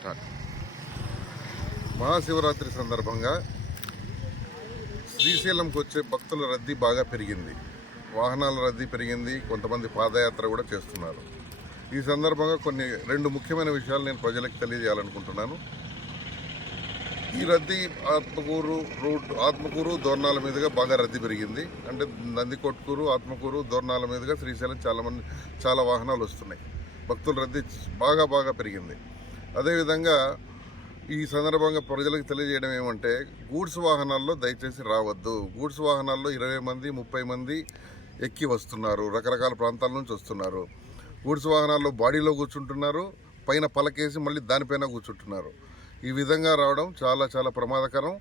Start. Mahashivratri సందర్భంగా శ్రీశైలంకి వచ్చే భక్తుల రద్దీ బాగా పెరిగింది. వాహనాల రద్దీ పెరిగింది. కొంతమంది పాదయాత్ర కూడా చేస్తున్నారు. ఈ సందర్భంగా రెండు ముఖ్యమైన విషయాలు నేను ప్రజలకు తెలియజేయాలనుకుంటున్నాను. ఈ రద్దీ ఆత్మకూరు దోర్నాల మీదుగా బాగా రద్దీ పెరిగింది. అంటే నందికొట్కూరు, ఆత్మకూరు, దోర్నాల మీదుగా శ్రీశైలం చాలా వాహనాలు వస్తున్నాయి. భక్తుల రద్దీ బాగా పెరిగింది. అదేవిధంగా ఈ సందర్భంగా ప్రజలకు తెలియజేయడం ఏమంటే, గూడ్స్ వాహనాల్లో దయచేసి రావద్దు. గూడ్స్ వాహనాల్లో 20 మంది 30 మంది ఎక్కి వస్తున్నారు. రకరకాల ప్రాంతాల నుంచి వస్తున్నారు. గూడ్స్ వాహనాల్లో బాడీలో కూర్చుంటున్నారు, పైన పలకేసి మళ్ళీ దానిపైన కూర్చుంటున్నారు. ఈ విధంగా రావడం చాలా ప్రమాదకరం.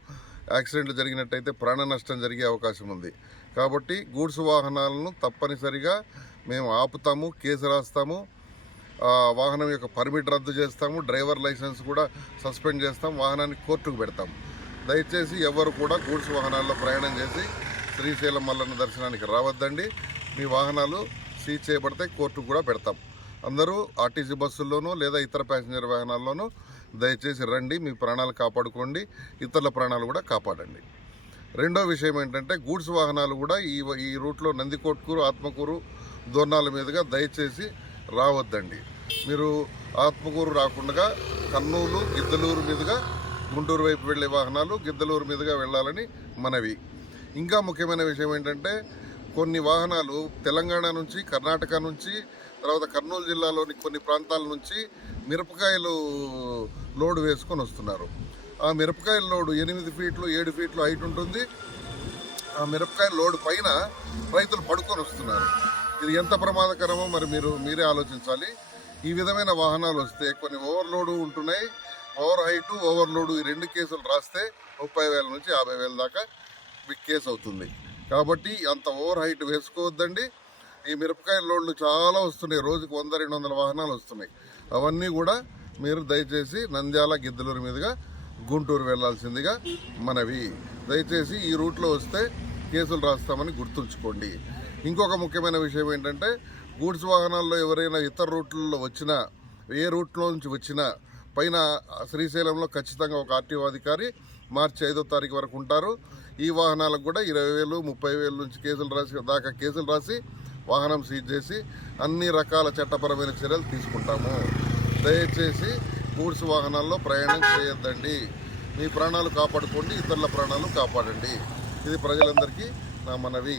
యాక్సిడెంట్లు జరిగినట్టయితే ప్రాణ నష్టం జరిగే అవకాశం ఉంది. కాబట్టి గూడ్స్ వాహనాలను తప్పనిసరిగా మేము ఆపుతాము, కేసు రాస్తాము, వాహనం యొక్క పర్మిట్ రద్దు చేస్తాము, డ్రైవర్ లైసెన్స్ కూడా సస్పెండ్ చేస్తాం, వాహనాన్ని కోర్టుకు పెడతాం. దయచేసి ఎవరు కూడా గూడ్స్ వాహనాల్లో ప్రయాణం చేసి శ్రీశైలం మల్లన్న దర్శనానికి రావద్దండి. మీ వాహనాలు సీజ్ చేయబడతాయి, కోర్టుకు కూడా పెడతాం. అందరూ ఆర్టీసీ బస్సుల్లోనూ లేదా ఇతర ప్యాసింజర్ వాహనాల్లోనూ దయచేసి రండి. మీ ప్రాణాలు కాపాడుకోండి, ఇతరుల ప్రాణాలు కూడా కాపాడండి. రెండో విషయం ఏంటంటే, గూడ్స్ వాహనాలు కూడా ఈ రూట్లో నందికొట్కూరు, ఆత్మకూరు, దోర్నాల మీదుగా దయచేసి రావద్దండి. మీరు ఆత్మకూరు రాకుండా కర్నూలు, గిద్దలూరు మీదుగా గుంటూరు వైపు వెళ్లే వాహనాలు గిద్దలూరు మీదుగా వెళ్ళాలని మనవి. ఇంకా ముఖ్యమైన విషయం ఏంటంటే, కొన్ని వాహనాలు తెలంగాణ నుంచి, కర్ణాటక నుంచి, తర్వాత కర్నూలు జిల్లాలోని కొన్ని ప్రాంతాల నుంచి మిరపకాయలు లోడు వేసుకొని వస్తున్నారు. ఆ మిరపకాయల లోడు 8 ఫీట్లు 7 ఫీట్లు హైట్ ఉంటుంది. ఆ మిరపకాయల లోడు పైన రైతులు పడుకొని వస్తున్నారు. ఇది ఎంత ప్రమాదకరమో మరి మీరే ఆలోచించాలి. ఈ విధమైన వాహనాలు వస్తే కొన్ని ఓవర్లోడు ఉంటున్నాయి. ఓవర్ హైటు, ఓవర్లోడు ఈ 2 కేసులు రాస్తే 30,000 నుంచి 50,000 దాకా మీకు కేసు అవుతుంది. కాబట్టి అంత ఓవర్ హైట్ వేసుకోవద్దండి. ఈ మిరపకాయల లోడ్లు చాలా వస్తున్నాయి. రోజుకు 100-200 వాహనాలు వస్తున్నాయి. అవన్నీ కూడా మీరు దయచేసి నంద్యాల, గిద్దలూరు మీదుగా గుంటూరు వెళ్లాల్సిందిగా మనవి. దయచేసి ఈ రూట్లో వస్తే కేసులు రాస్తామని గుర్తుంచుకోండి. ఇంకొక ముఖ్యమైన విషయం ఏంటంటే, గూడ్స్ వాహనాల్లో ఎవరైనా ఇతర రూట్లలో వచ్చినా, ఏ రూట్లో నుంచి వచ్చినా పైన శ్రీశైలంలో ఖచ్చితంగా ఒక ఆర్టీఓ అధికారి మార్చి 5వ తారీఖు వరకు ఉంటారు. ఈ వాహనాలకు కూడా 20,000 30,000 నుంచి కేసులు రాసి వాహనం సీజ్ చేసి అన్ని రకాల చట్టపరమైన చర్యలు తీసుకుంటాము. దయచేసి గూడ్స్ వాహనాల్లో ప్రయాణం చేయొద్దండి. మీ ప్రాణాలు కాపాడుకోండి, ఇతరుల ప్రాణాలు కాపాడండి. ఇది ప్రజలందరికీ నా మనవి.